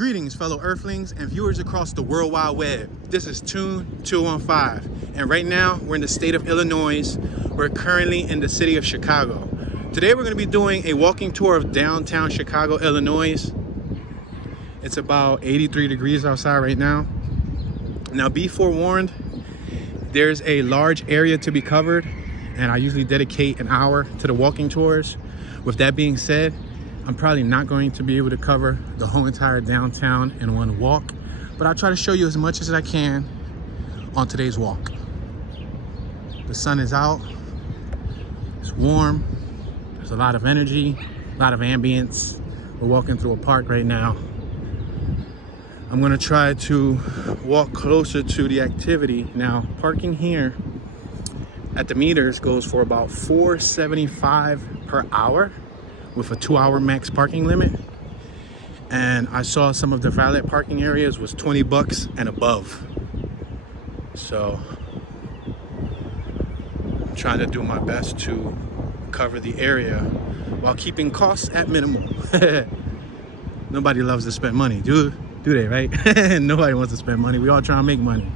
Greetings, fellow Earthlings and viewers across the World Wide Web. This is Tune 215, and right now we're in the state of Illinois. We're currently in the city of Chicago. Today we're going to be doing a walking tour of downtown Chicago, Illinois. It's about 83 degrees outside right now. Now be forewarned, there's a large area to be covered, and I usually dedicate an hour to the walking tours. With that being said, I'm probably not going to be able to cover the whole entire downtown in one walk, but I'll try to show you as much as I can on today's walk. The sun is out, it's warm, there's a lot of energy, a lot of ambience. We're walking through a park right now. I'm gonna try to walk closer to the activity. Now, parking here at the meters goes for about $4.75 per hour, with a 2-hour max parking limit. And I saw some of the valet parking areas was 20 bucks and above. So I'm trying to do my best to cover the area while keeping costs at minimum. Nobody loves to spend money, do they, right? Nobody wants to spend money. We all try to make money.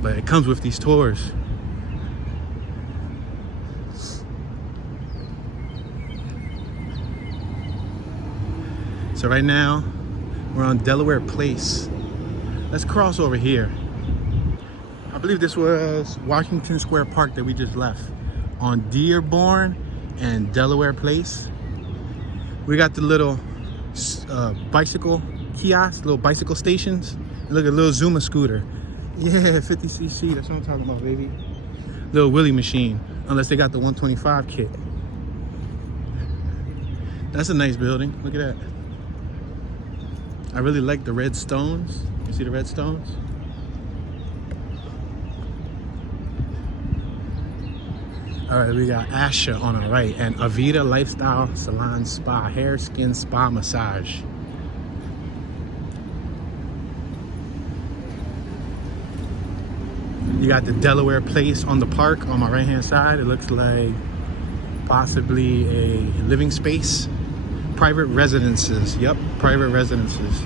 But it comes with these tours. So right now, we're on Delaware Place. Let's cross over here. I believe this was Washington Square Park that we just left. On Dearborn and Delaware Place. We got the little bicycle kiosks, little bicycle stations. And look at a little Zuma scooter. Yeah, 50cc, that's what I'm talking about, baby. Little Willy machine, unless they got the 125 kit. That's a nice building, look at that. I really like the red stones. You see the red stones? All right, we got Asha on our right and Avita Lifestyle Salon Spa, hair, skin, spa, massage. You got the Delaware Place on the park on my right-hand side. It looks like possibly a living space. Private residences, yep, private residences.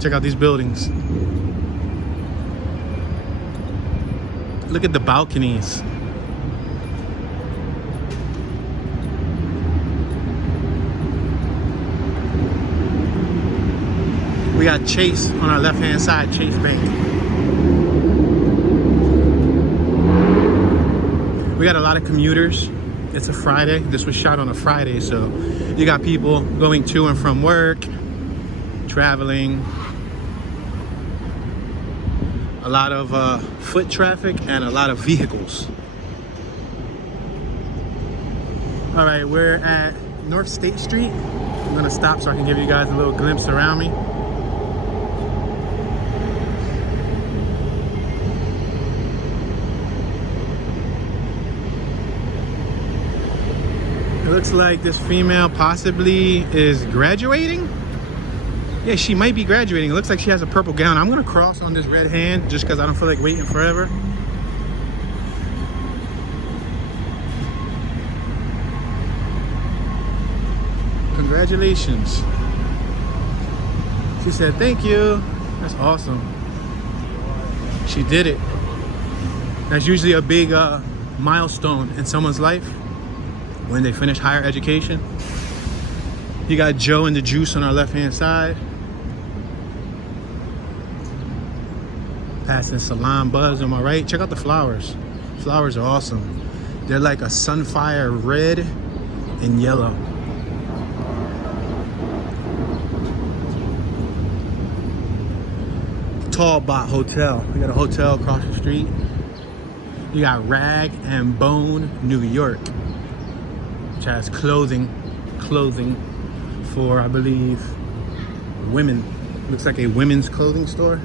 Check out these buildings. Look at the balconies. We got Chase on our left-hand side, Chase Bank. We got a lot of commuters. It's a Friday. This was shot on a Friday, so you got people going to and from work, traveling. A lot of foot traffic and a lot of vehicles. All right, we're at North State Street. I'm gonna stop so I can give you guys a little glimpse around me. It looks like this female possibly is graduating. Yeah, she might be graduating. It looks like she has a purple gown. I'm gonna cross on this red hand just because I don't feel like waiting forever. Congratulations. She said, thank you. That's awesome. She did it. That's usually a big milestone in someone's life when they finish higher education. You got Joe and the Juice on our left-hand side. Passing Salon Buzz on my right. Check out the flowers. Flowers are awesome. They're like a sunfire red and yellow. Tall Bot Hotel. We got a hotel across the street. You got Rag and Bone, New York, which has clothing for, I believe, women. Looks like a women's clothing store.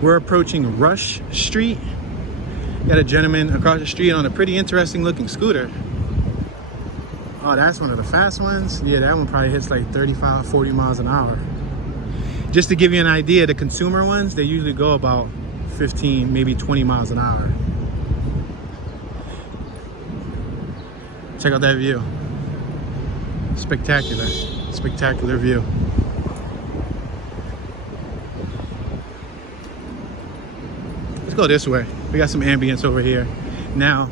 We're approaching Rush Street. Got a gentleman across the street on a pretty interesting looking scooter. Oh, that's one of the fast ones. Yeah, that one probably hits like 35, 40 miles an hour. Just to give you an idea, the consumer ones, they usually go about 15, maybe 20 miles an hour. Check out that view. Spectacular, spectacular view. Let's go this way. We got some ambience over here. Now,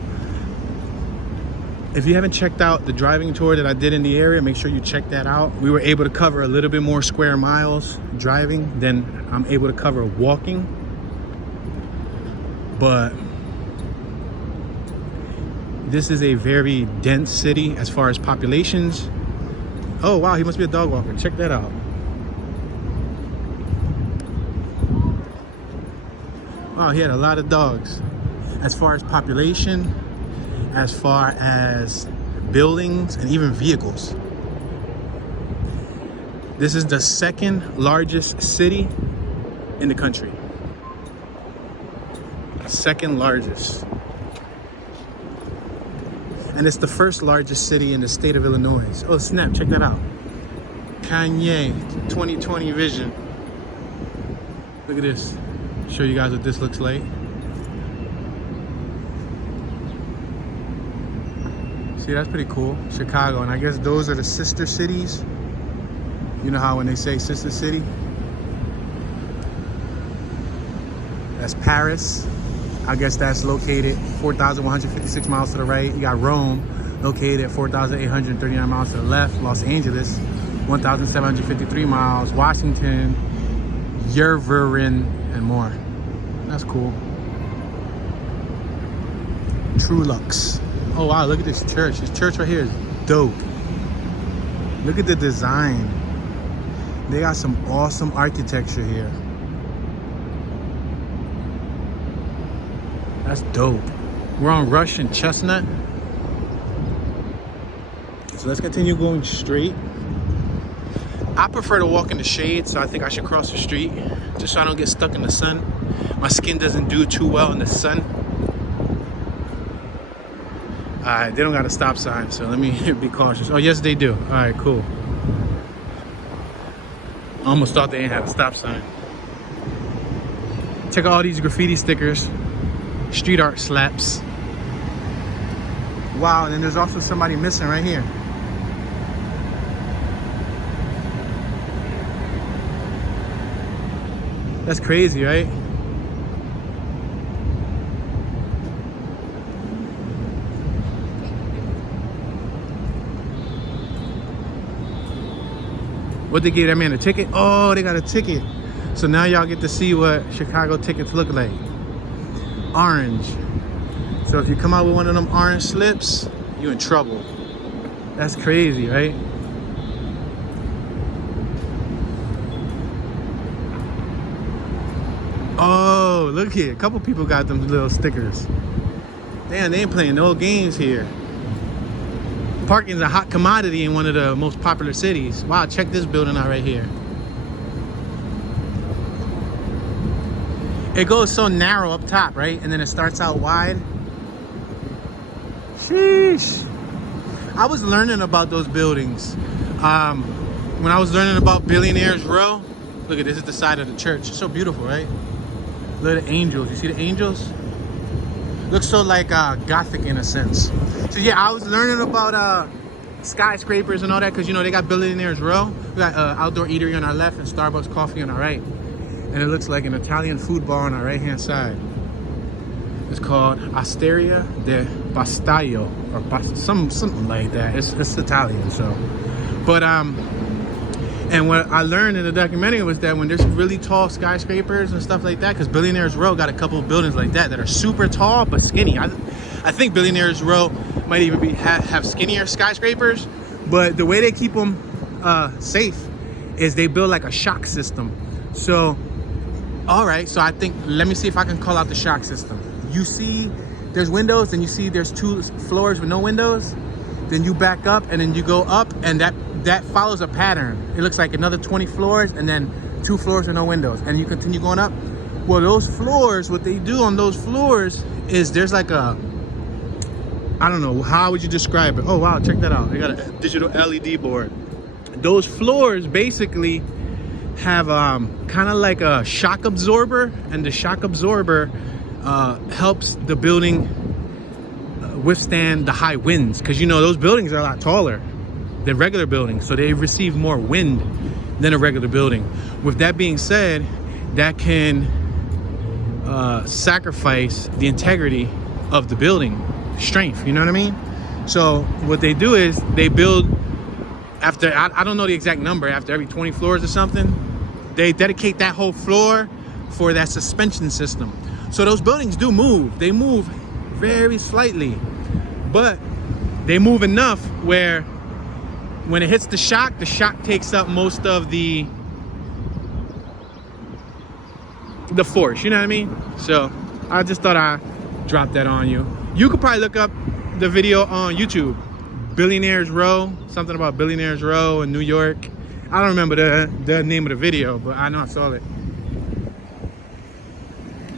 if you haven't checked out the driving tour that I did in the area, make sure you check that out. We were able to cover a little bit more square miles driving than I'm able to cover walking. But this is a very dense city as far as populations. Oh wow, he must be a dog walker. Check that out. Wow, he had a lot of dogs. As far as population, as far as buildings, and even vehicles. This is the second largest city in the country. Second largest. And it's the first largest city in the state of Illinois. Oh snap, check that out. Kanye 2020 vision. Look at this. Show you guys what this looks like. See, that's pretty cool. Chicago, and I guess those are the sister cities. You know how when they say sister city? That's Paris. I guess that's located 4,156 miles to the right. You got Rome, located at 4,839 miles to the left. Los Angeles, 1,753 miles. Washington, Yerverin, and more. That's cool. Trulux. Oh wow, look at this church. This church right here is dope. Look at the design. They got some awesome architecture here. That's dope. We're on Rush and Chestnut. So let's continue going straight. I prefer to walk in the shade, so I think I should cross the street just so I don't get stuck in the sun. My skin doesn't do too well in the sun. Alright, they don't got a stop sign, so let me be cautious. Oh, yes, they do. Alright, cool. I almost thought they didn't have a stop sign. Check out all these graffiti stickers. Street art slaps. Wow, and then there's also somebody missing right here. That's crazy, right? What, they gave that man a ticket? Oh, they got a ticket. So now y'all get to see what Chicago tickets look like. Orange. So if you come out with one of them orange slips, you in trouble. That's crazy, right? Oh, look here. A couple people got them little stickers. Damn, they ain't playing no games here. Parking is a hot commodity in one of the most popular cities. Wow, check this building out right here. It goes so narrow up top, right? And then it starts out wide. Sheesh. I was learning about those buildings. When I was learning about Billionaires Row. Look at this, is the side of the church. It's so beautiful, right? Look at the angels. You see the angels? Looks so like Gothic in a sense. So yeah, I was learning about skyscrapers and all that because, you know, they got Billionaires Row. We got outdoor eatery on our left and Starbucks coffee on our right. And it looks like an Italian food bar on our right-hand side. It's called Osteria de Bastaio, or something like that. It's Italian, so. But and what I learned in the documentary was that when there's really tall skyscrapers and stuff like that, because Billionaires Row got a couple of buildings like that are super tall but skinny. I think Billionaires Row might even have skinnier skyscrapers, but the way they keep them safe is they build like a shock system. So, all right, so I think, let me see if I can call out the shock system. You see there's windows, and you see there's 2 floors with no windows, then you back up and then you go up, and that follows a pattern. It looks like another 20 floors and then 2 floors with no windows, and you continue going up. Well, those floors, what they do on those floors is there's like a, I don't know, how would you describe it? Oh wow, check that out. They got a digital LED board. Those floors basically have kind of like a shock absorber, and the shock absorber helps the building withstand the high winds, because you know those buildings are a lot taller than regular buildings, so they receive more wind than a regular building. With that being said, that can sacrifice the integrity of the building strength, you know what I mean? So what they do is they build, after I don't know the exact number, after every 20 floors or something, they dedicate that whole floor for that suspension system. So those buildings do move. They move very slightly, but they move enough where when it hits the shock takes up most of the force, you know what I mean? So I just thought I'd drop that on you. You could probably look up the video on YouTube, Billionaires Row, something about Billionaires Row in New York. I don't remember the name of the video, but I know I saw it.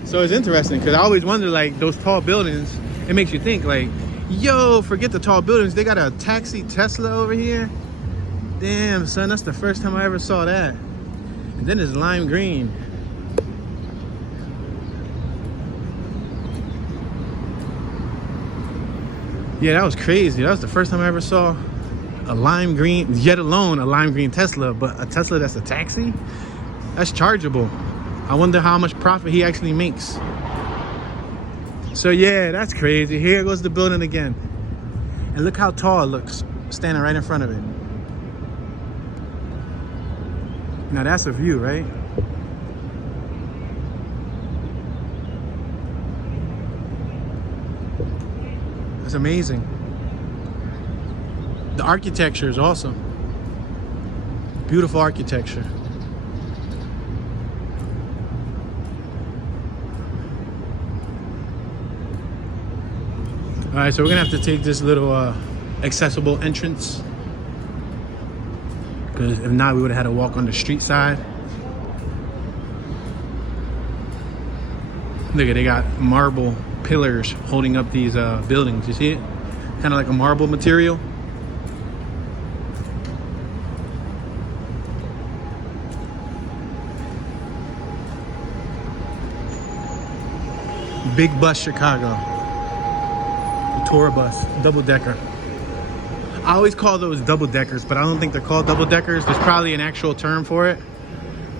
So it's interesting because I always wonder, like, those tall buildings, it makes you think like, yo, forget the tall buildings, they got a taxi Tesla over here. Damn son, that's the first time I ever saw that. And then there's lime green. Yeah, that was crazy. That was the first time I ever saw a lime green, yet alone a lime green Tesla, but a Tesla that's a taxi? That's chargeable. I wonder how much profit he actually makes. So yeah, that's crazy. Here goes the building again. And look how tall it looks, standing right in front of it. Now that's a view, right? It's amazing. The architecture is awesome. Beautiful architecture. All right, so we're gonna have to take this little accessible entrance, because if not, we would have had to walk on the street side. Look at, they got marble pillars holding up these buildings. You see it? Kind of like a marble material. Big bus Chicago. The tour bus, double decker. I always call those double deckers, but I don't think they're called double deckers. There's probably an actual term for it.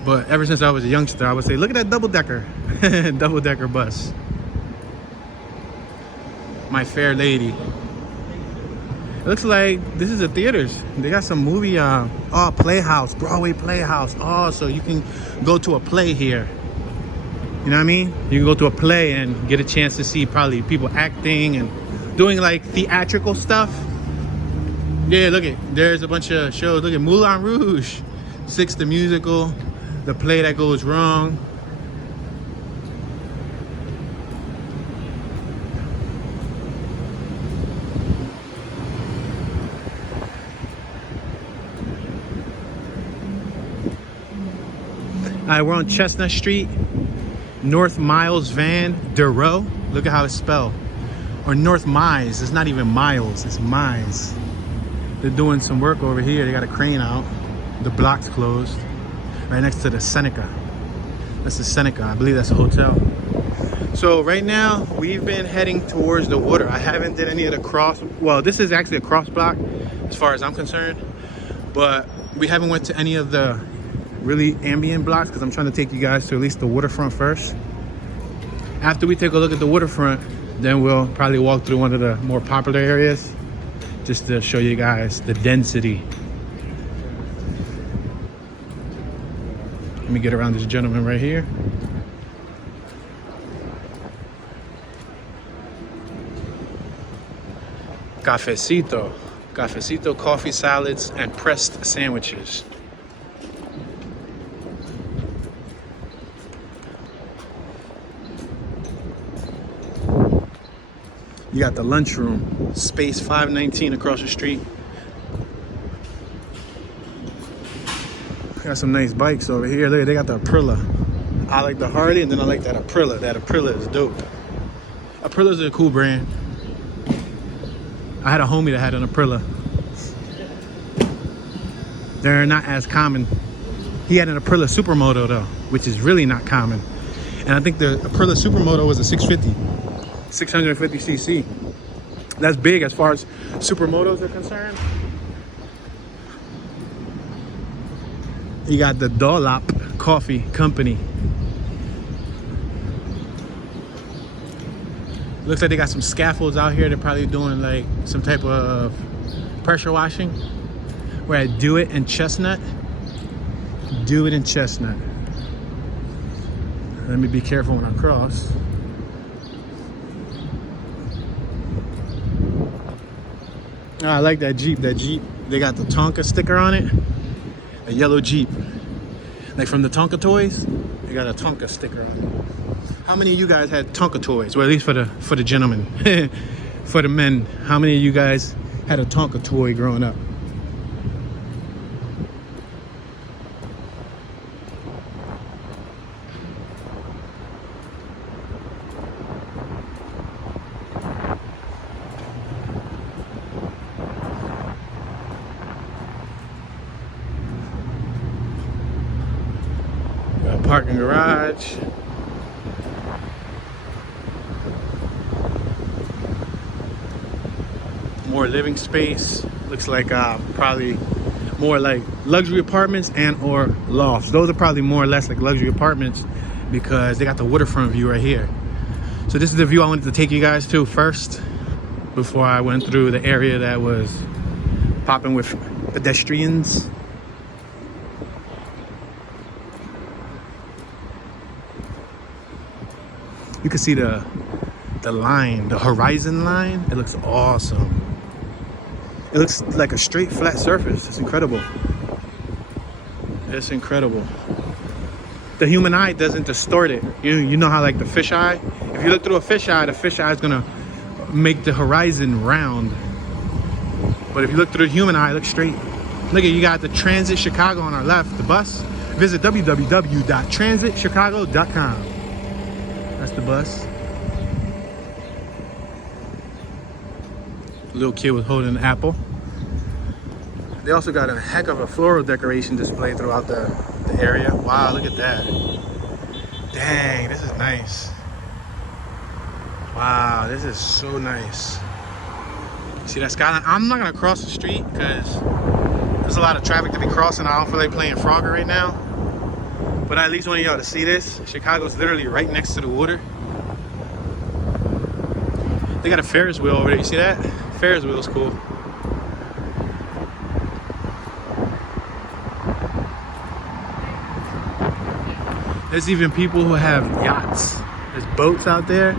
But ever since I was a youngster, I would say, look at that double decker. Double decker bus. My Fair Lady. It looks like this is a theaters. They got some movie, Playhouse, Broadway Playhouse. Oh, so you can go to a play here. You know what I mean? You can go to a play and get a chance to see probably people acting and doing like theatrical stuff. Yeah, look at, there's a bunch of shows. Look at Moulin Rouge, Six the Musical, The Play That Goes Wrong. All right, we're on Chestnut Street, North Miles Van Der Rohe. Look at how it's spelled. Or North Mize. It's not even miles, it's Mize. They're doing some work over here. They got a crane out. The block's closed. Right next to the Seneca. That's the Seneca. I believe that's a hotel. So right now, we've been heading towards the water. I haven't did any of the cross. Well, this is actually a cross block as far as I'm concerned. But we haven't went to any of the really ambient blocks because I'm trying to take you guys to at least the waterfront first. After we take a look at the waterfront, then we'll probably walk through one of the more popular areas just to show you guys the density. Let me get around this gentleman right here. Cafecito. Cafecito, coffee, salads, and pressed sandwiches. You got the lunchroom, space 519 across the street. Got some nice bikes over here. Look, they got the Aprilia. I like the Harley, and then I like that Aprilia. That Aprilia is dope. Aprilia's a cool brand. I had a homie that had an Aprilia. They're not as common. He had an Aprilia Supermoto though, which is really not common. And I think the Aprilia Supermoto was a 650cc. That's big as far as supermotos are concerned. You got the Dolop Coffee Company. Looks like they got some scaffolds out here. They're probably doing like some type of pressure washing. We're at Do It and Chestnut. Do It and Chestnut. Let me be careful when I cross. Oh, I like that Jeep. That Jeep, they got the Tonka sticker on it. A yellow Jeep. Like from the Tonka toys, they got a Tonka sticker on it. How many of you guys had Tonka toys? Well, at least for the gentlemen. For the men, how many of you guys had a Tonka toy growing up? Parking garage. More living space. Looks like probably more like luxury apartments and or lofts. Those are probably more or less like luxury apartments because they got the waterfront view right here. So this is the view I wanted to take you guys to first before I went through the area that was popping with pedestrians. You can see the line, the horizon line. It looks awesome. It looks like a straight flat surface. It's incredible. It's incredible. The human eye doesn't distort it. You know how like the fish eye? If you look through a fish eye, the fish eye is gonna make the horizon round. But if you look through the human eye, it looks straight. Look at, you got the Transit Chicago on our left, the bus. Visit www.transitchicago.com. That's the bus. Little kid was holding an apple. They also got a heck of a floral decoration display throughout the area. Wow, look at that. Dang, this is nice. Wow, this is so nice. See that skyline? I'm not gonna cross the street because there's a lot of traffic to be crossing. I don't feel like playing Frogger right now. But I at least want y'all to see this. Chicago's literally right next to the water. They got a Ferris wheel over there. You see that? Ferris wheel is cool. There's even people who have yachts. There's boats out there.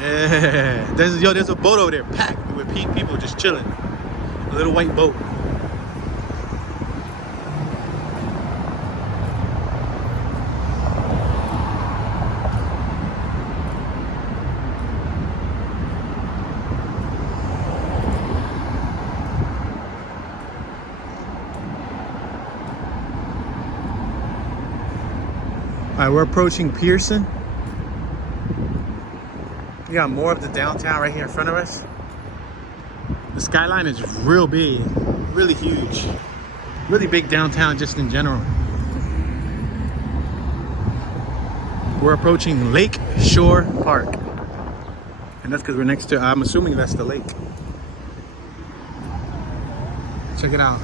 Yeah. There's a boat over there packed with people just chilling. A little white boat. All right, we're approaching Pearson. We got more of the downtown right here in front of us. The Skyline is real big, really huge. Really big downtown just in general. We're approaching Lake Shore Park. And that's because we're next to, I'm assuming that's the lake. Check it out.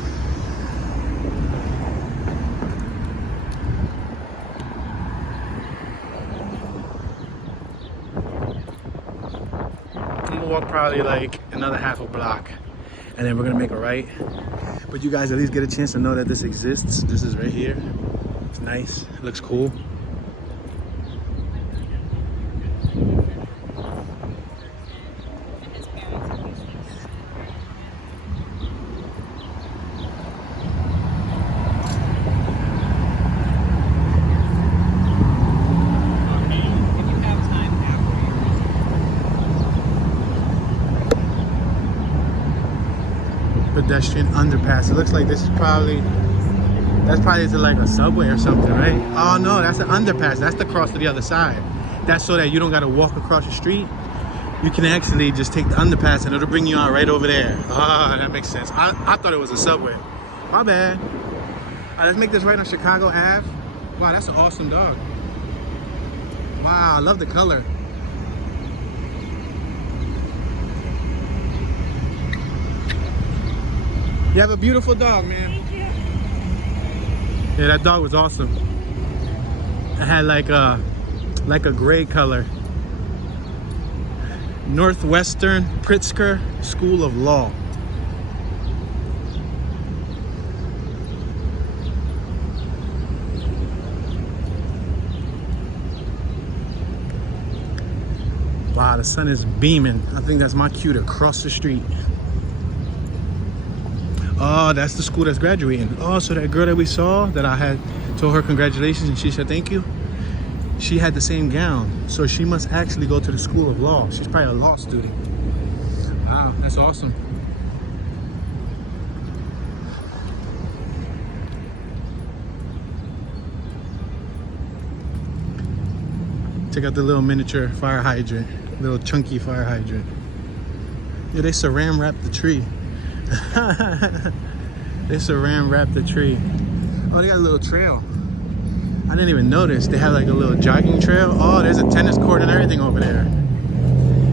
Walk probably like another half a block and then we're gonna make a right, but you guys at least get a chance to know that this exists. This is right here. It's nice, it looks cool. Pedestrian Underpass. It looks like this is probably That's probably like a subway or something, right? Oh no, that's an underpass. That's the cross to the other side. That's so that you don't gotta walk across the street. You can actually just take the underpass and it'll bring you out right over there. Ah, that makes sense. I thought it was a subway. My bad. All right, let's make this right on Chicago Ave. Wow, that's an awesome dog. Wow, I love the color. You have a beautiful dog, man. Thank you. Yeah, that dog was awesome. It had like a gray color. Northwestern Pritzker School of Law. Wow, the sun is beaming. I think that's my cue to cross the street. Oh, that's the school that's graduating. Oh, so that girl that we saw, that I had told her congratulations and she said thank you, she had the same gown. So she must actually go to the School of Law. She's probably a law student. Wow, that's awesome. Check out the little miniature fire hydrant. Little chunky fire hydrant. Yeah, they saran wrapped the tree. They saran wrapped the tree. Oh, they got a little trail. I didn't even notice. They have like a little jogging trail. Oh, there's a tennis court and everything over there.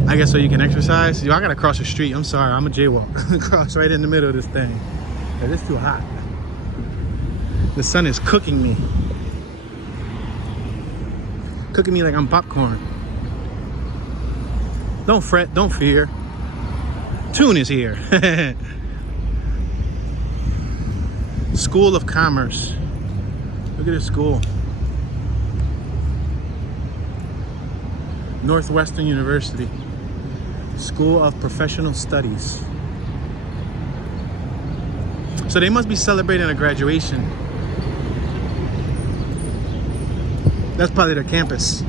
I guess so you can exercise. Yo, I gotta cross the street. I'm sorry, I'm a jaywalk. Cross right in the middle of this thing. Yeah, it's too hot. The sun is cooking me. Cooking me like I'm popcorn. Don't fret, don't fear. Tune is here. School of Commerce. Look at this school. Northwestern University. School of Professional Studies. So they must be celebrating a graduation. That's probably their campus.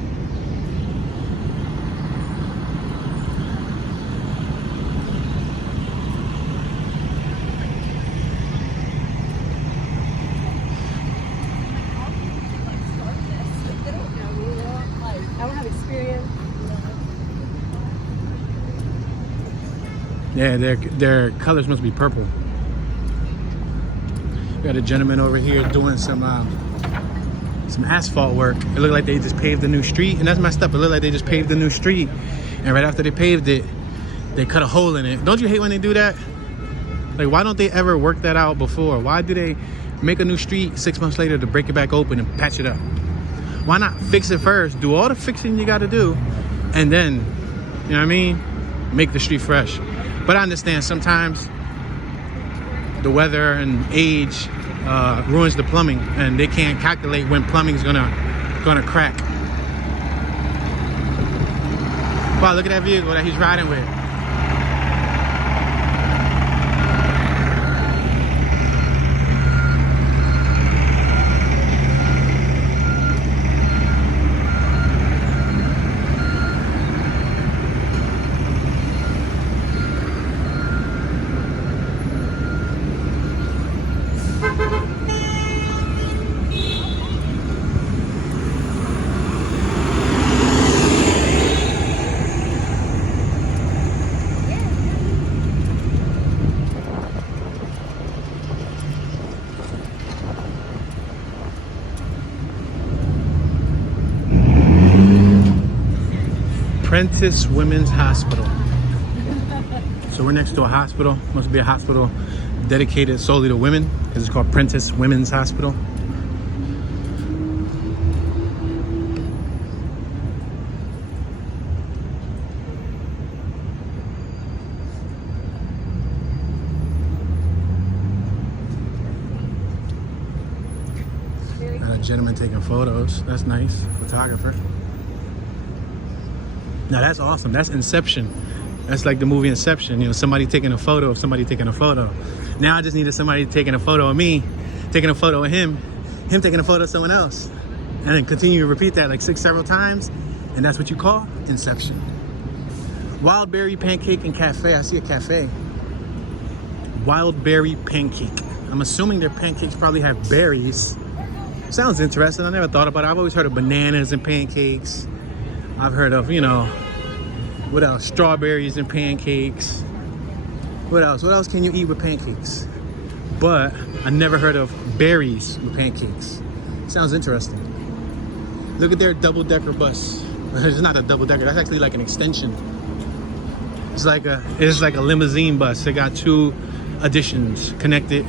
Yeah, their colors must be purple. We got a gentleman over here doing some asphalt work. It looked like they just paved the new street, and that's messed up. It looked like they just paved the new street, and right after they paved it, they cut a hole in it. Don't you hate when they do that? Like, why don't they ever work that out before? Why do they make a new street 6 months later to break it back open and patch it up? Why not fix it first? Do all the fixing you got to do, and then, you know what I mean? Make the street fresh. But I understand sometimes the weather and age ruins the plumbing, and they can't calculate when plumbing's gonna crack. Wow, look at that vehicle that he's riding with. Prentice Women's Hospital. So we're next to a hospital. Must be a hospital dedicated solely to women, because it's called Prentice Women's Hospital. Got a gentleman taking photos. That's nice. Photographer. Now that's awesome. That's Inception. That's like the movie Inception. You know, somebody taking a photo of somebody taking a photo. Now I just needed somebody taking a photo of me, taking a photo of him taking a photo of someone else. And then continue to repeat that like several times. And that's what you call Inception. Wildberry Pancake and Cafe. I see a cafe. Wildberry Pancake. I'm assuming their pancakes probably have berries. Sounds interesting. I never thought about it. I've always heard of bananas and pancakes. I've heard of, you know, what else? Strawberries and pancakes. What else? What else can you eat with pancakes? But I never heard of berries with pancakes. Sounds interesting. Look at their double-decker bus. It's not a double-decker. That's actually like an extension. It's like a limousine bus. They got two additions connected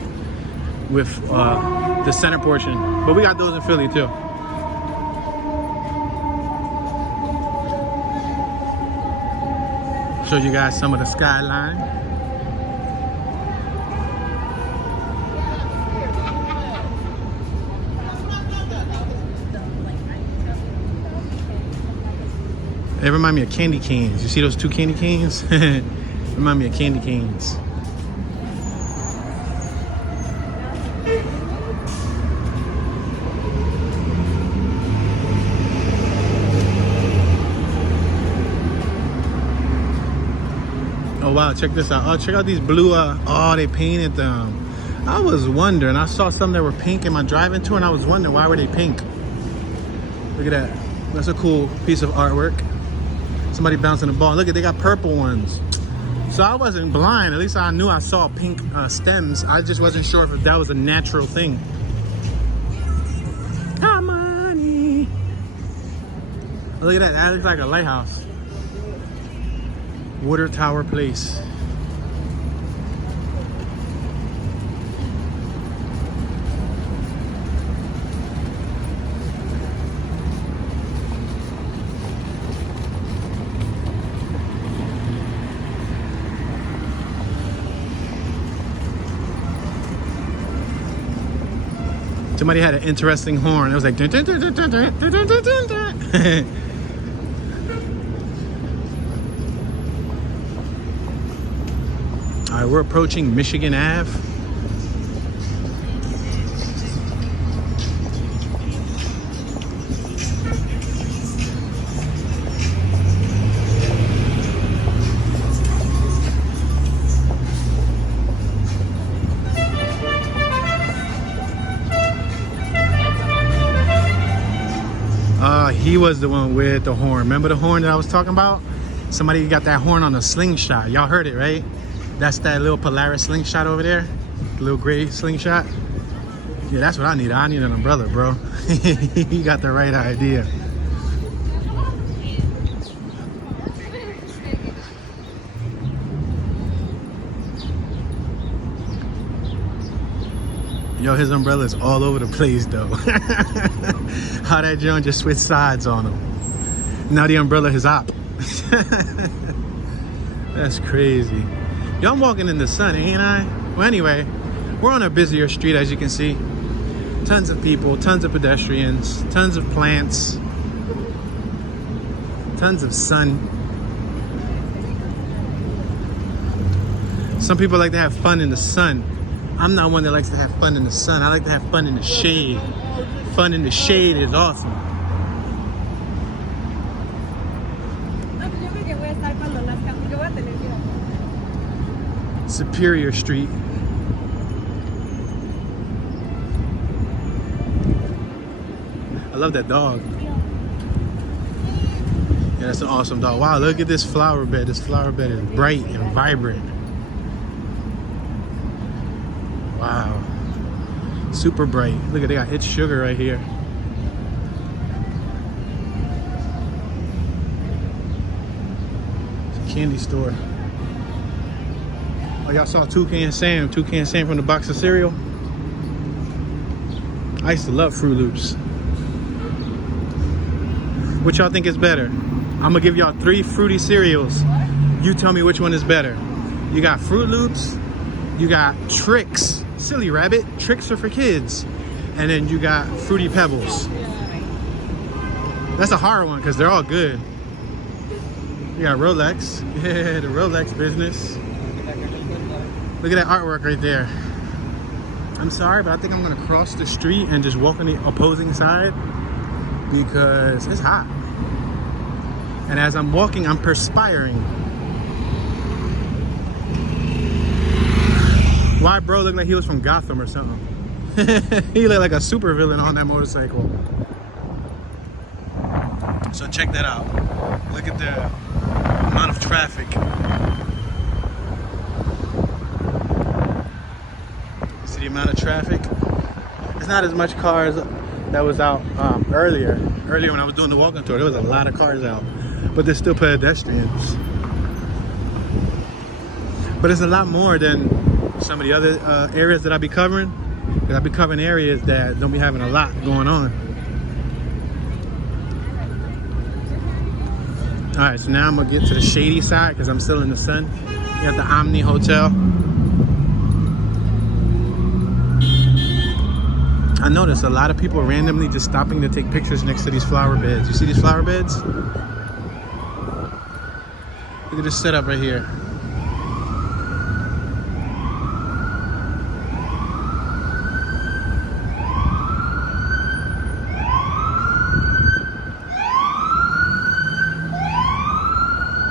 with the center portion. But we got those in Philly too. Show you guys some of the Skyline. They remind me of candy canes. You see those two candy canes? Remind me of candy canes. Oh wow, check this out. Oh, check out these blue, oh, they painted them. I was wondering, I saw some that were pink in my driving tour and I was wondering why were they pink? Look at that. That's a cool piece of artwork. Somebody bouncing the ball. Look at, they got purple ones. So I wasn't blind. At least I knew I saw pink stems. I just wasn't sure if that was a natural thing. Come on. Look at that. That looks like a lighthouse. Water Tower Place. Somebody had an interesting horn. It was like dun, dun, dun, dun, dun, dun, dun, dun, dun, dun. All right, we're approaching Michigan Ave. He was the one with the horn. Remember the horn that I was talking about? Somebody got that horn on a slingshot. Y'all heard it, right? That's that little Polaris slingshot over there. The little gray slingshot. Yeah, that's what I need. I need an umbrella, bro. You got the right idea. Yo, his umbrella is all over the place though. How that joint just switched sides on him. Now the umbrella is up. That's crazy. Yo, I'm walking in the sun, ain't I? Well, anyway, we're on a busier street, as you can see. Tons of people, tons of pedestrians, tons of plants, tons of sun. Some people like to have fun in the sun. I'm not one that likes to have fun in the sun. I like to have fun in the shade. Fun in the shade is awesome. Superior Street. I love that dog. Yeah, that's an awesome dog. Wow, look at this flower bed. This flower bed is bright and vibrant. Wow. Super bright. Look at, they got It's Sugar right here. It's a candy store. Oh, y'all saw Toucan Sam from the box of cereal. I used to love Fruit Loops. What y'all think is better? I'm gonna give y'all 3 fruity cereals. You tell me which one is better. You got Fruit Loops, you got Trix. Silly rabbit. Tricks are for kids. And then you got Fruity Pebbles. That's a hard one because they're all good. You got Rolex. Yeah, the Rolex business. Look at that artwork right there. I'm sorry, but I think I'm gonna cross the street and just walk on the opposing side because it's hot. And as I'm walking, I'm perspiring. Why bro looked like he was from Gotham or something. He looked like a super villain on that motorcycle. So check that out. Look at the amount of traffic. See the amount of traffic? It's not as much cars that was out earlier. Earlier when I was doing the walking tour, there was a lot of cars out. But there's still pedestrians. But it's a lot more than some of the other areas that I'll be covering. Because I'll be covering areas that don't be having a lot going on. Alright, so now I'm going to get to the shady side because I'm still in the sun. You got the Omni Hotel. I noticed a lot of people randomly just stopping to take pictures next to these flower beds. You see these flower beds? Look at this setup right here.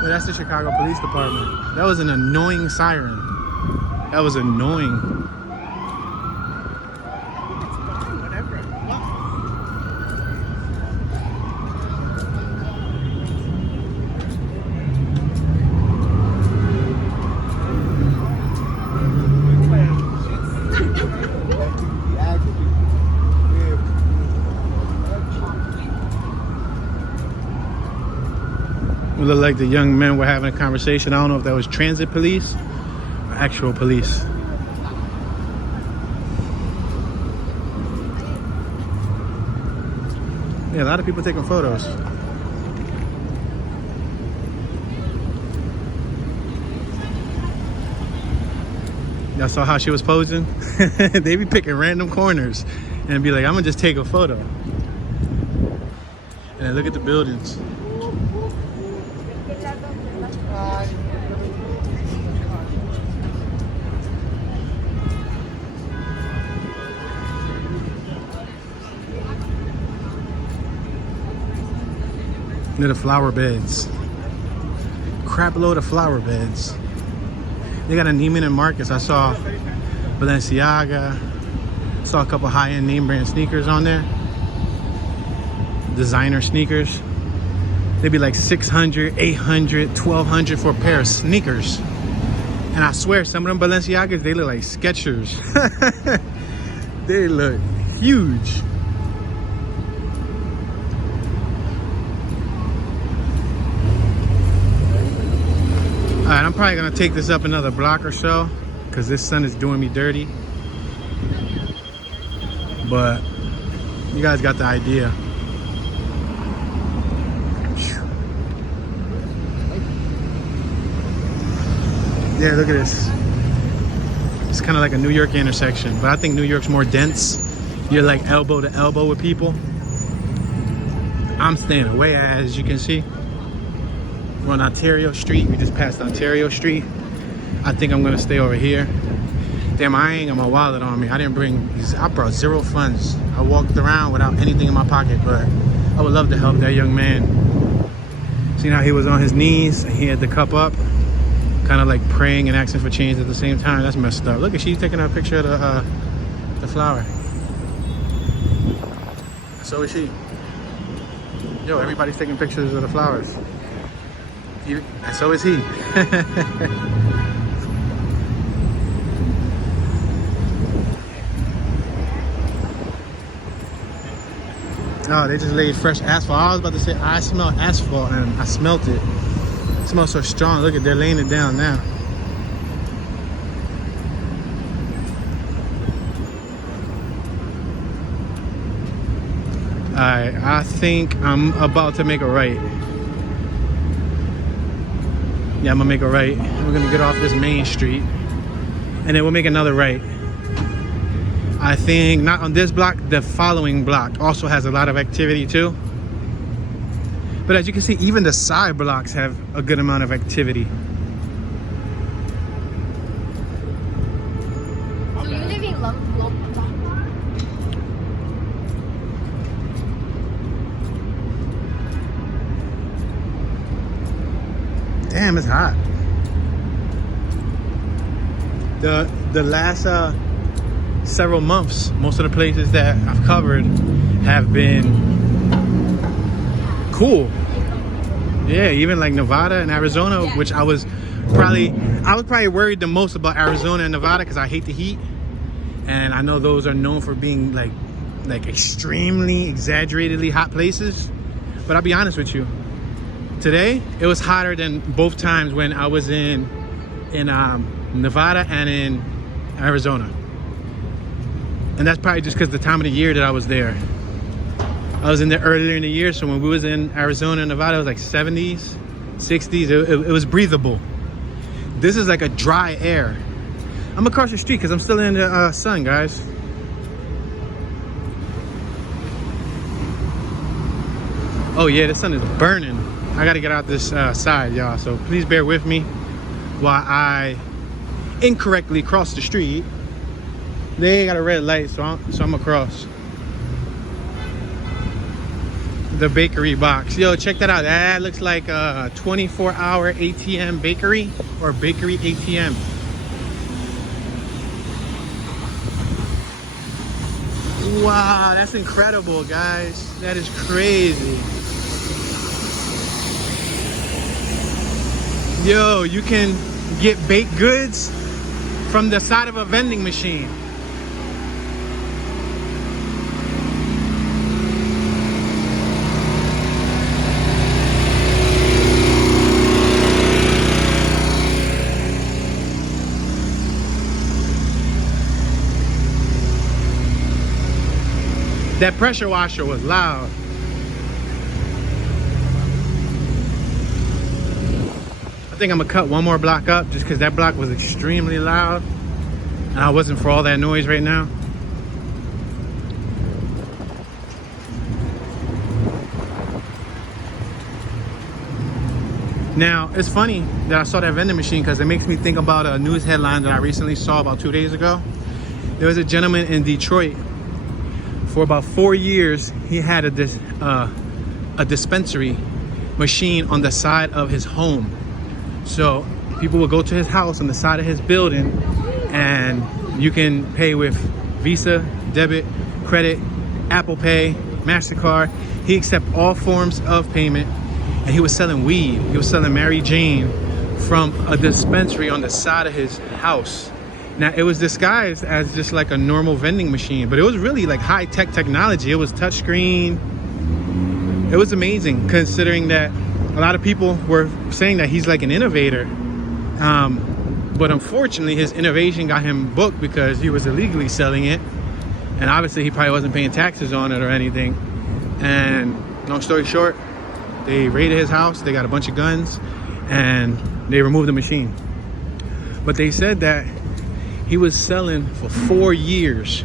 Yeah, that's the Chicago Police Department. That was an annoying siren. That was annoying. It looked like the young men were having a conversation. I don't know if that was transit police or actual police. Yeah, a lot of people taking photos. Y'all saw how she was posing? They be picking random corners and be like, I'm gonna just take a photo. And then look at the buildings. Near the flower beds. Crap load of flower beds. They got a Neiman and Marcus. I saw Balenciaga. Saw a couple high-end name brand sneakers on there. Designer sneakers. They'd be like $600, $800, $1,200 for a pair of sneakers. And I swear, some of them Balenciagas, they look like Skechers. They look huge. Alright, I'm probably gonna take this up another block or so because this sun is doing me dirty. But you guys got the idea. Yeah, look at this. It's kind of like a New York intersection, but I think New York's more dense. You're like elbow to elbow with people. I'm staying away, as you can see. We're on Ontario Street. We just passed Ontario Street. I think I'm gonna stay over here. Damn, I ain't got my wallet on me. I brought zero funds. I walked around without anything in my pocket, but I would love to help that young man. See how he was on his knees and he had the cup up, kind of like praying and asking for change at the same time. That's messed up. Look at she taking a picture of the flower. So is she. Yo, everybody's taking pictures of the flowers. And so is he. Oh, they just laid fresh asphalt. I was about to say, I smell asphalt, and I smelt it. It smells so strong. Look at, they're laying it down now. Alright, I think I'm about to make a right. Yeah, I'm gonna make a right. We're gonna get off this main street and then we'll make another right. I think not on this block, the following block also has a lot of activity too. But as you can see, even the side blocks have a good amount of activity. So you live in Lump. Damn, it's hot. The last several months, most of the places that I've covered have been cool. Yeah, even like Nevada and Arizona, which I was probably worried the most about Arizona and Nevada because I hate the heat, and I know those are known for being like extremely exaggeratedly hot places. But I'll be honest with you, today it was hotter than both times when I was in Nevada and in Arizona. And that's probably just because the time of the year that I was there. I was in there earlier in the year, so when we was in Arizona and Nevada, it was like 70s, 60s. It was breathable. This is like a dry air. I'm across the street because I'm still in the sun, guys. Oh yeah, the sun is burning. I gotta get out this side, y'all. So please bear with me while I incorrectly cross the street. They got a red light, so I'm across the bakery box. Yo, check that out. That looks like a 24-hour ATM bakery or bakery ATM. Wow, that's incredible, guys. That is crazy. Yo, you can get baked goods from the side of a vending machine. That pressure washer was loud. I think I'm gonna cut one more block up just because that block was extremely loud and I wasn't for all that noise right now. Now, it's funny that I saw that vending machine because it makes me think about a news headline that I recently saw about 2 days ago. There was a gentleman in Detroit. For about 4 years, he had a dispensary machine on the side of his home. So people would go to his house on the side of his building, and you can pay with Visa, debit, credit, Apple Pay, MasterCard. He accepts all forms of payment, and he was selling weed. He was selling Mary Jane from a dispensary on the side of his house. Now, it was disguised as just like a normal vending machine, but it was really like high-tech technology. It was touchscreen. It was amazing, considering that a lot of people were saying that he's like an innovator. But unfortunately, his innovation got him booked because he was illegally selling it. And obviously, he probably wasn't paying taxes on it or anything. And long story short, they raided his house. They got a bunch of guns, and they removed the machine. But they said that he was selling for 4 years.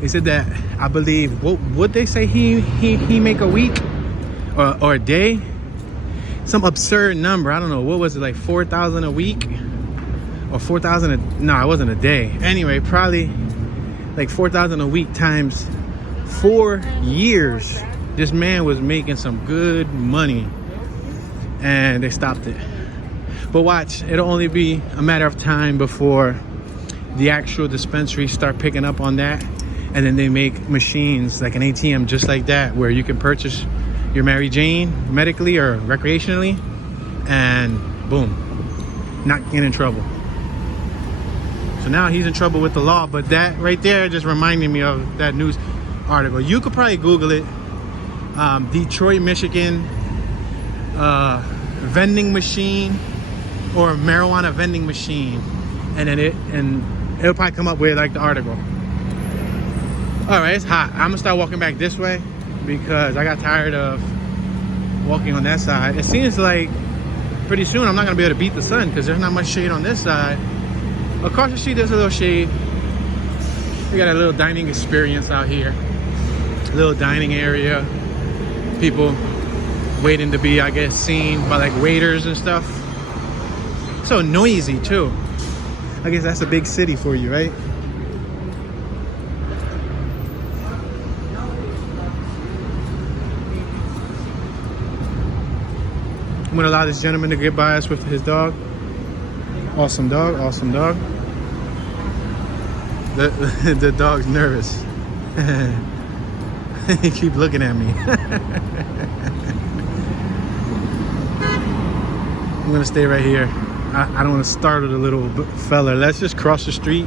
They said that, I believe, what would they say he make a week or a day? Some absurd number. I don't know. What was it, like 4,000 a week? Or 4,000 no, it wasn't a day. Anyway, probably like 4,000 a week times 4 years. This man was making some good money, and they stopped it. But watch, it'll only be a matter of time before the actual dispensary start picking up on that, and then they make machines like an ATM just like that, where you can purchase your Mary Jane medically or recreationally, and boom, not get in trouble. So now he's in trouble with the law. But that right there just reminded me of that news article. You could probably Google it. Detroit, Michigan vending machine or marijuana vending machine, and then it'll probably come up with like the article. All right, it's hot. I'm gonna start walking back this way because I got tired of walking on that side. It seems like pretty soon I'm not gonna be able to beat the sun because there's not much shade on this side. Across the street there's a little shade. We got a little dining experience out here, a little dining area. People waiting to be, I guess, seen by like waiters and stuff. So noisy too. I guess that's a big city for you, right? I'm gonna allow this gentleman to get by us with his dog. Awesome dog, awesome dog. The dog's nervous. He keep looking at me. I'm gonna stay right here. I don't want to startle the little fella. Let's just cross the street,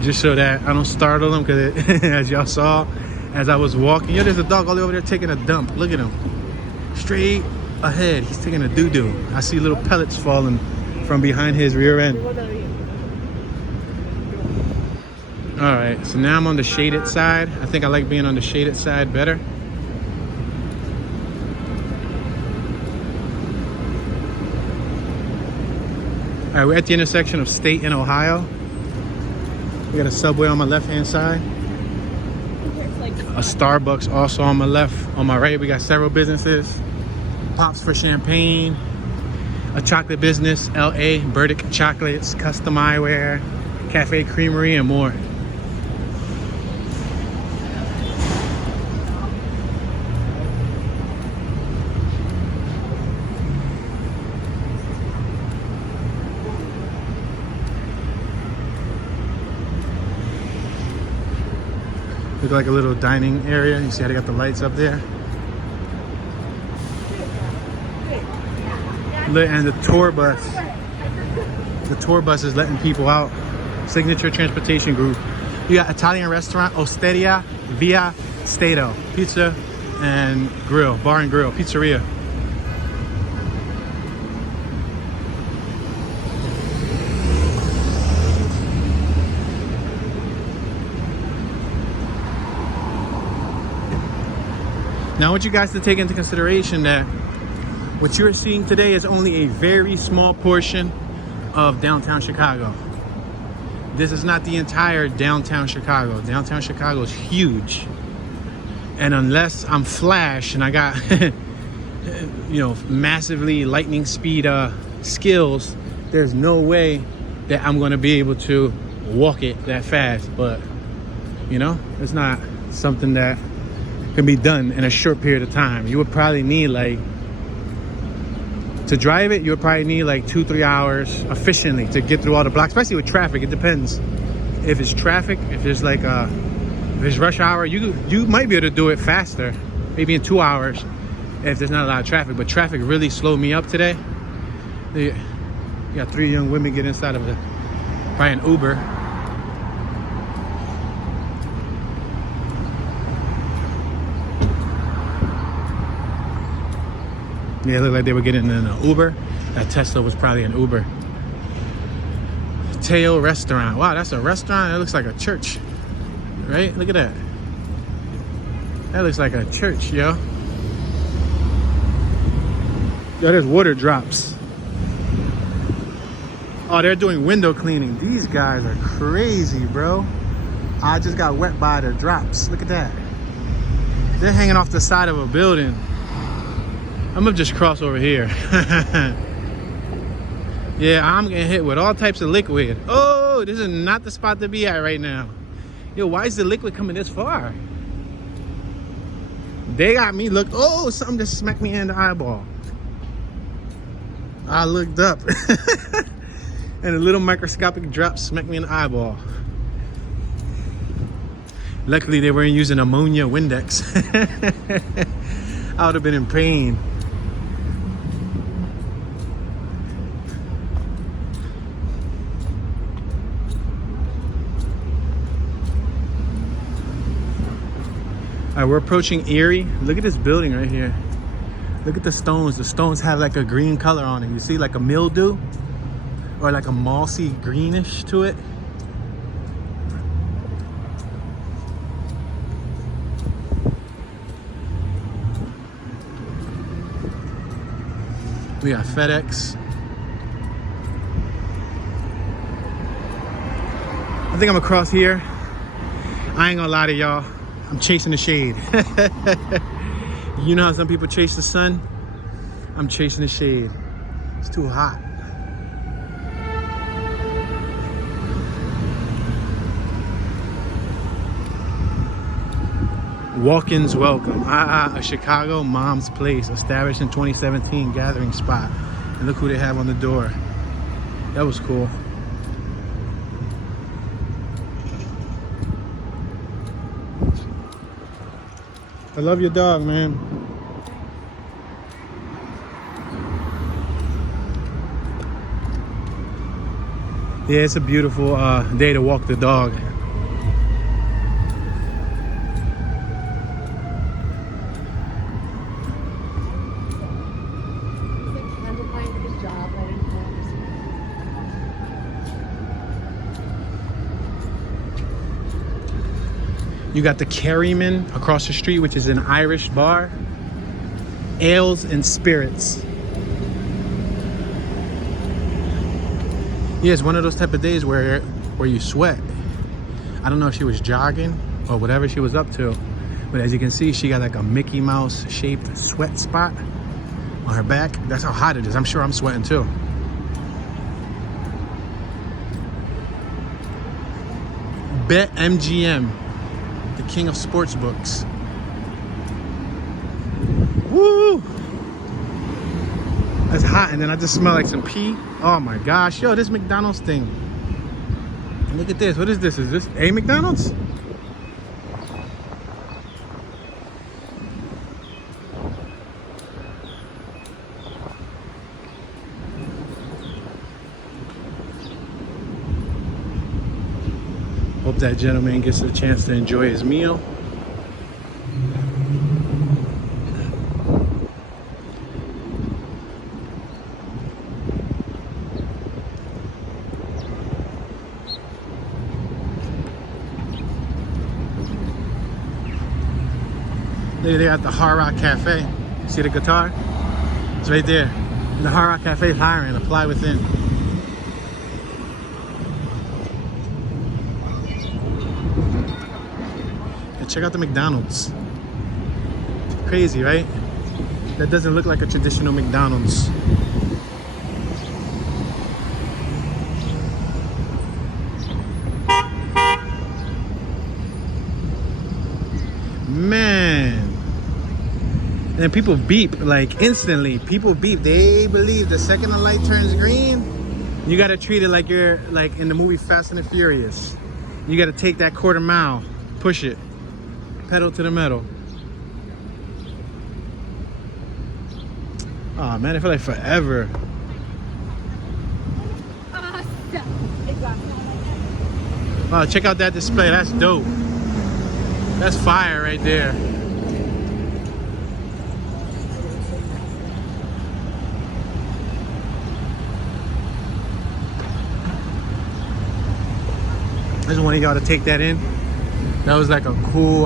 just so that I don't startle him. Because as y'all saw, as I was walking, there's a dog all the way over there taking a dump. Look at him, straight ahead. He's taking a doo-doo. I see little pellets falling from behind his rear end. All right, so now I'm on the shaded side. I think I like being on the shaded side better. All right, we're at the intersection of State and Ohio. We got a Subway on my left-hand side. A Starbucks also on my left. On my right, we got several businesses. Pops for Champagne. A chocolate business, LA, Burdick Chocolates, Custom Eyewear, Cafe Creamery, and more. Look like a little dining area. You see how they got the lights up there? And the tour bus. The tour bus is letting people out. Signature Transportation Group. You got Italian restaurant, Osteria Via Stato. Pizza and grill, bar and grill, pizzeria. Now I want you guys to take into consideration that what you're seeing today is only a very small portion of downtown Chicago. This is not the entire downtown Chicago. Downtown Chicago is huge. And unless I'm Flash and I got, massively lightning speed skills, there's no way that I'm gonna be able to walk it that fast. But, it's not something that can be done in a short period of time. You would probably need to drive it, you would probably need 2-3 hours efficiently to get through all the blocks, especially with traffic. It depends. If it's traffic, if it's if it's rush hour, you might be able to do it faster, maybe in 2 hours if there's not a lot of traffic. But traffic really slowed me up today. You got 3 young women get inside of probably an Uber. Yeah, it looked like they were getting in an Uber. That Tesla was probably an Uber. Teo Restaurant. Wow, that's a restaurant. That looks like a church, right? Look at that. That looks like a church, yo. Yo, there's water drops. Oh, they're doing window cleaning. These guys are crazy, bro. I just got wet by their drops. Look at that. They're hanging off the side of a building. I'm gonna just cross over here. Yeah, I'm getting hit with all types of liquid. Oh, this is not the spot to be at right now. Yo, why is the liquid coming this far? They got me looked. Oh, something just smacked me in the eyeball. I looked up. And a little microscopic drop smacked me in the eyeball. Luckily, they weren't using ammonia Windex. I would have been in pain. All right, we're approaching Erie. Look at this building right here. Look at the stones. The stones have a green color on it. You see a mildew or a mossy greenish to it. We got FedEx. I think I'm across here. I ain't gonna lie to y'all. I'm chasing the shade. You know how some people chase the sun? I'm chasing the shade. It's too hot. Walk-ins welcome. A Chicago mom's place, established in 2017, gathering spot. And look who they have on the door. That was cool. I love your dog, man. Yeah, it's a beautiful day to walk the dog. You got the Carryman across the street, which is an Irish bar. Ales and spirits. Yeah, it's one of those type of days where you sweat. I don't know if she was jogging or whatever she was up to, but as you can see, she got like a Mickey Mouse shaped sweat spot on her back. That's how hot it is. I'm sure I'm sweating too. Bet MGM, the king of sports books. Woo! That's hot, and then I just smell like some pee. Oh my gosh, yo, this McDonald's thing. Look at this. What is this? Is this a McDonald's? Hope that gentleman gets a chance to enjoy his meal. They're at the Hard Rock Cafe. See the guitar? It's right there. And the Hard Rock Cafe is hiring. Apply within. And check out the McDonald's. Crazy, right? That doesn't look like a traditional McDonald's. Man. And then people beep like instantly. People beep. They believe the second the light turns green, you gotta treat it like you're like in the movie Fast and the Furious. You gotta take that quarter mile, push it, pedal to the metal. Oh man, I feel like forever. Wow, check out that display. That's dope. That's fire right there. I just wanted y'all to take that in. That was like a cool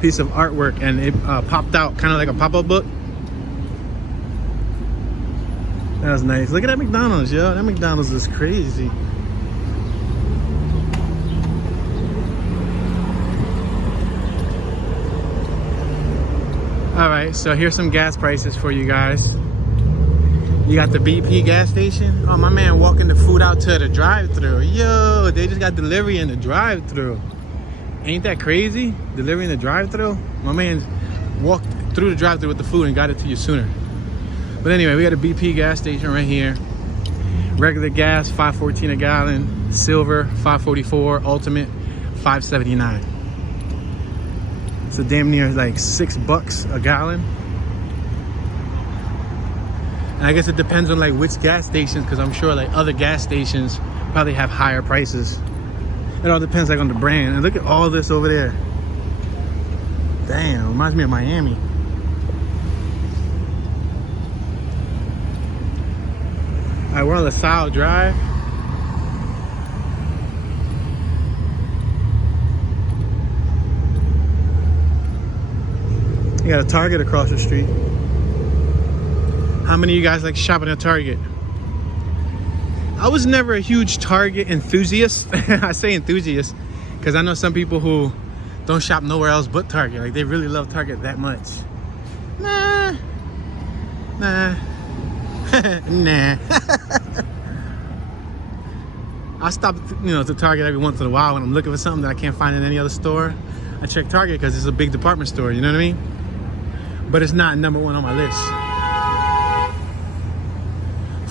piece of artwork, and it popped out kind of like a pop-up book. That was nice. Look at that McDonald's, yo. That McDonald's is crazy. All right, so here's some gas prices for you guys. You got the BP gas station. Oh, my man walking the food out to the drive-thru. Yo, they just got delivery in the drive-thru. Ain't that crazy? Delivery in the drive-thru? My man walked through the drive-thru with the food and got it to you sooner. But anyway, we got a BP gas station right here. Regular gas, $5.14 a gallon. Silver, $5.44. Ultimate, $5.79. So damn near like $6 a gallon. And I guess it depends on like which gas stations, because I'm sure like other gas stations probably have higher prices. It all depends like on the brand. And look at all this over there. Damn, reminds me of Miami. All right, we're on LaSalle Drive. You got a Target across the street. How many of you guys like shopping at Target? I was never a huge Target enthusiast. I say enthusiast because I know some people who don't shop nowhere else but Target. Like they really love Target that much. Nah. Nah. I stop, to Target every once in a while when I'm looking for something that I can't find in any other store. I check Target because it's a big department store, you know what I mean? But it's not number one on my list.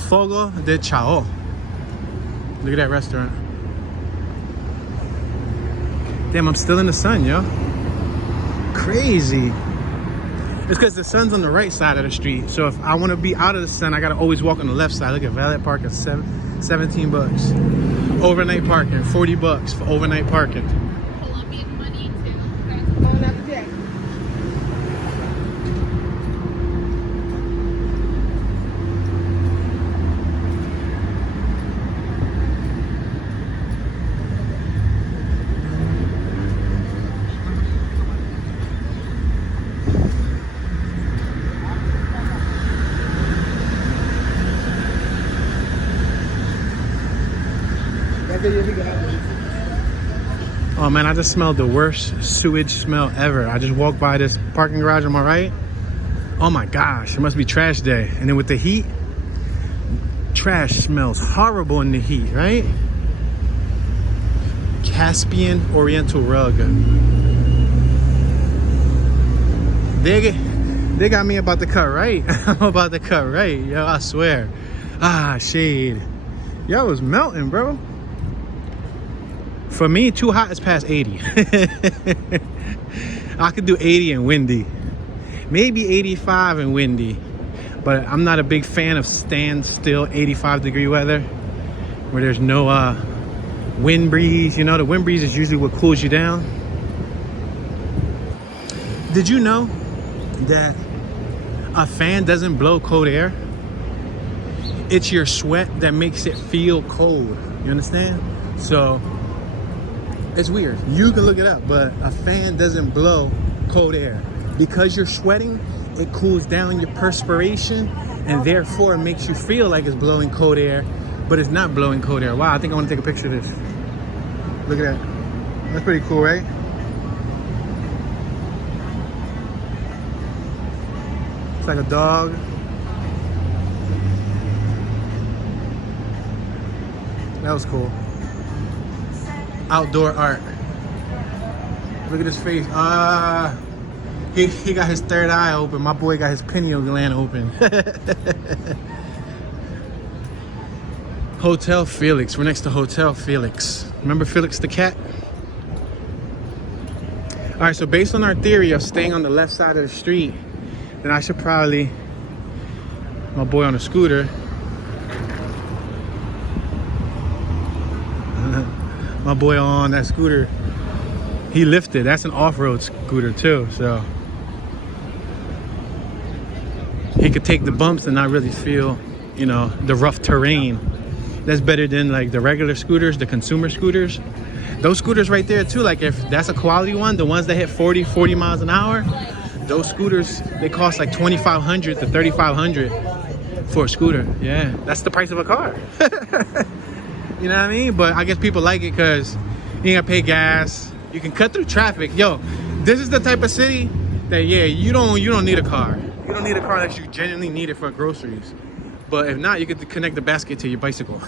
Fogo de Chao. Look at that restaurant. Damn, I'm still in the sun, yo. Crazy. It's because the sun's on the right side of the street. So if I want to be out of the sun, I got to always walk on the left side. Look at valet parking, 17 bucks. Overnight parking, 40 bucks for overnight parking. Colombian money too. Going out the jack. Oh man, I just smelled the worst sewage smell ever. I just walked by this parking garage on my right. Oh my gosh, it must be trash day. And then with the heat, trash smells horrible in the heat, right? Caspian Oriental rug. They got me about to cut right. I'm about to cut right, yo, I swear. Ah, shade. Yo, it was melting, bro. For me, too hot is past 80. I could do 80 and windy. Maybe 85 and windy. But I'm not a big fan of standstill 85-degree weather where there's no wind breeze. You know, the wind breeze is usually what cools you down. Did you know that a fan doesn't blow cold air? It's your sweat that makes it feel cold. You understand? So it's weird. You can look it up, but a fan doesn't blow cold air. Because you're sweating, it cools down your perspiration and therefore makes you feel like it's blowing cold air, but it's not blowing cold air. Wow, I think I want to take a picture of this. Look at that. That's pretty cool, right? It's like a dog. That was cool. Outdoor art. Look at his face. He got his third eye open. My boy got his pineal gland open. Hotel Felix. We're next to Hotel Felix. Remember Felix the cat? All right, so based on our theory of staying on the left side of the street, then I should probably, my boy on a scooter, my boy on that scooter, he lifted. That's an off-road scooter too, so he could take the bumps and not really feel, you know, the rough terrain. That's better than like the regular scooters, the consumer scooters. Those scooters right there too, like if that's a quality one, the ones that hit 40 miles an hour, those scooters, they cost like $2,500 to $3,500 for a scooter. Yeah, that's the price of a car. You know what I mean? But I guess people like it because you ain't gotta pay gas. You can cut through traffic. Yo, this is the type of city that, yeah, you don't need a car. You don't need a car unless you genuinely need it for groceries. But if not, you could connect the basket to your bicycle.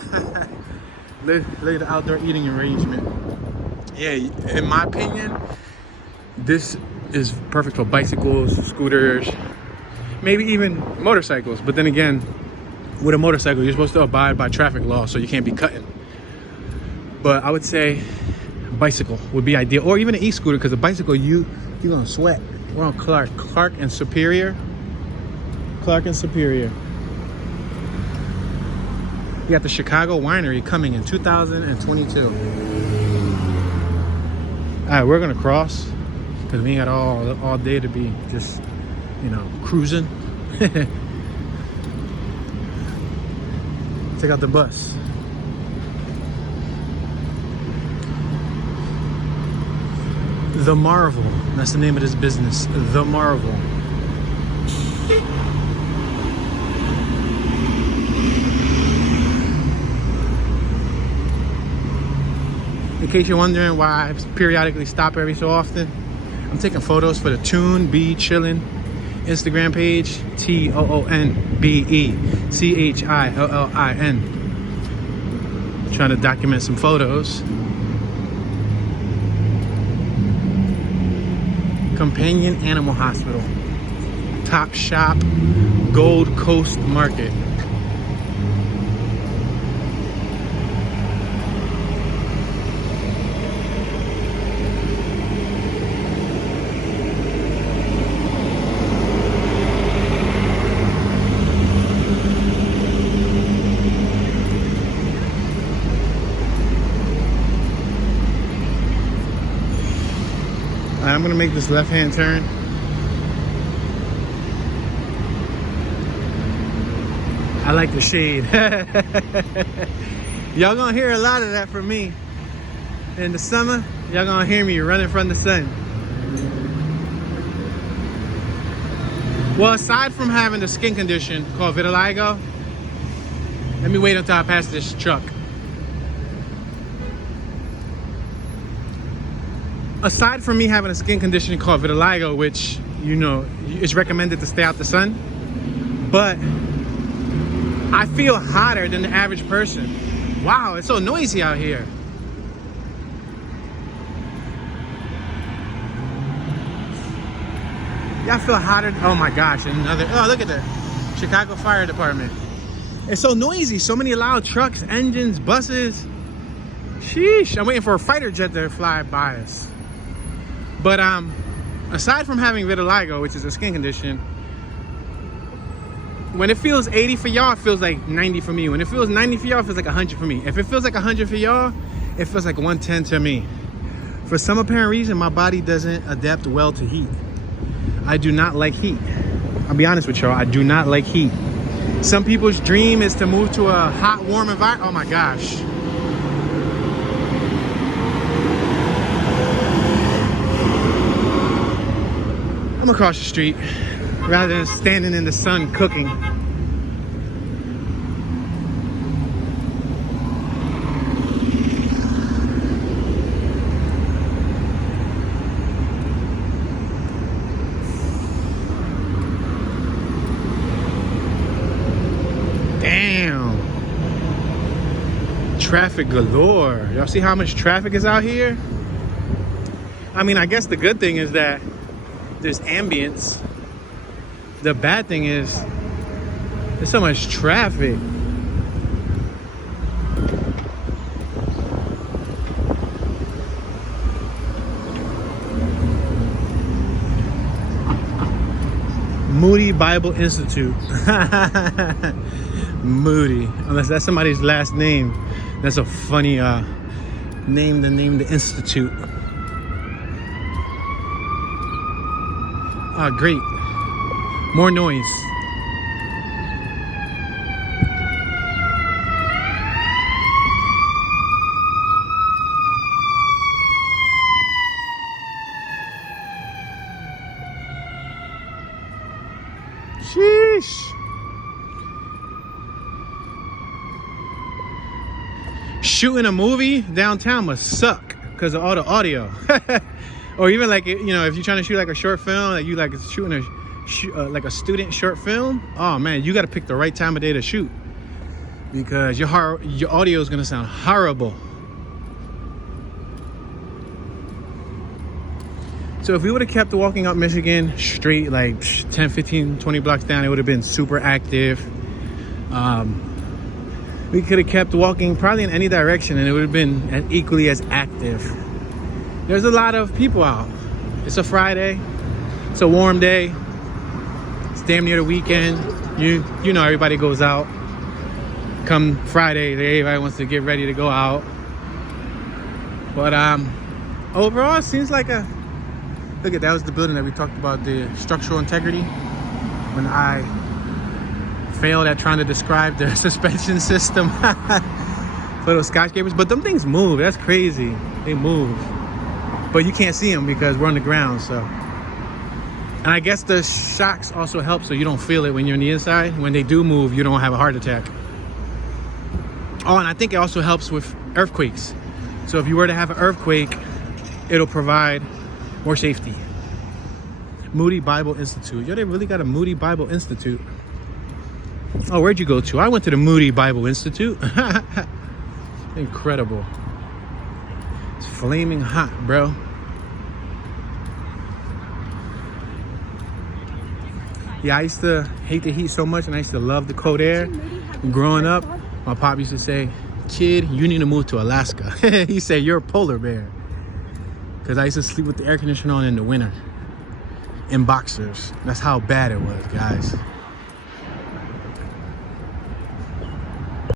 Look at the outdoor eating arrangement. Yeah, in my opinion, this is perfect for bicycles, scooters, maybe even motorcycles. But then again, with a motorcycle, you're supposed to abide by traffic laws, so you can't be cutting. But I would say bicycle would be ideal, or even an e-scooter, because a bicycle, you're gonna sweat. We're on Clark and Superior. Clark and Superior. You got the Chicago Winery coming in 2022. All right, we're gonna cross because we ain't got all day to be just, you know, cruising. Take out the bus. The Marvel. That's the name of this business. The Marvel. In case you're wondering why I periodically stop every so often, I'm taking photos for the Toon Be Chillin' Instagram page. TOONBECHILLIN. Trying to document some photos. Companion Animal Hospital. Top Shop Gold Coast Market. gonna make this left-hand turn. I like the shade. Y'all gonna hear a lot of that from me. In the summer, y'all gonna hear me running from the sun. Well, aside from having the skin condition called vitiligo, let me wait until I pass this truck. Aside from me having a skin condition called vitiligo, which, you know, it's recommended to stay out the sun, but I feel hotter than the average person. Wow, it's so noisy out here. Y'all feel hotter? Oh my gosh, another, oh, look at that. Chicago Fire Department. It's so noisy, so many loud trucks, engines, buses. Sheesh, I'm waiting for a fighter jet to fly by us. But aside from having vitiligo, which is a skin condition, when it feels 80 for y'all, it feels like 90 for me. When it feels 90 for y'all, it feels like 100 for me. If it feels like 100 for y'all, it feels like 110 to me. For some apparent reason, my body doesn't adapt well to heat. I do not like heat. I'll be honest with y'all, I do not like heat. Some people's dream is to move to a hot, warm environment. Oh my gosh. I'm across the street rather than standing in the sun cooking. Damn. Traffic galore. Y'all see how much traffic is out here? I mean, I guess the good thing is that there's ambience. The bad thing is there's so much traffic. Moody Bible Institute. Moody, unless that's somebody's last name. That's a funny name to name the institute. Ah, great. More noise. Sheesh. Shooting a movie downtown must suck because of all the audio. Or even like, you know, if you're trying to shoot like a short film, like you like shooting like a student short film, oh man, you got to pick the right time of day to shoot because your audio is gonna sound horrible. So if we would have kept walking up Michigan straight, like 10, 15, 20 blocks down, it would have been super active. We could have kept walking probably in any direction and it would have been equally as active. There's a lot of people out. It's a Friday. It's a warm day. It's damn near the weekend. You know everybody goes out. Come Friday, everybody wants to get ready to go out. But overall, it seems like a... Look at that, was the building that we talked about, the structural integrity. When I failed at trying to describe the suspension system for those skyscrapers. But them things move, that's crazy. They move. But you can't see them because we're on the ground, so. And I guess the shocks also help so you don't feel it when you're on the inside. When they do move, you don't have a heart attack. Oh, and I think it also helps with earthquakes. So if you were to have an earthquake, it'll provide more safety. Moody Bible Institute. Yo, they really got a Moody Bible Institute. Oh, where'd you go to? I went to the Moody Bible Institute. Incredible. It's flaming hot, bro. Yeah, I used to hate the heat so much and I used to love the cold air. Growing up, my pop used to say, kid, you need to move to Alaska. He said, you're a polar bear. Because I used to sleep with the air conditioner on in the winter. In boxers. That's how bad it was, guys.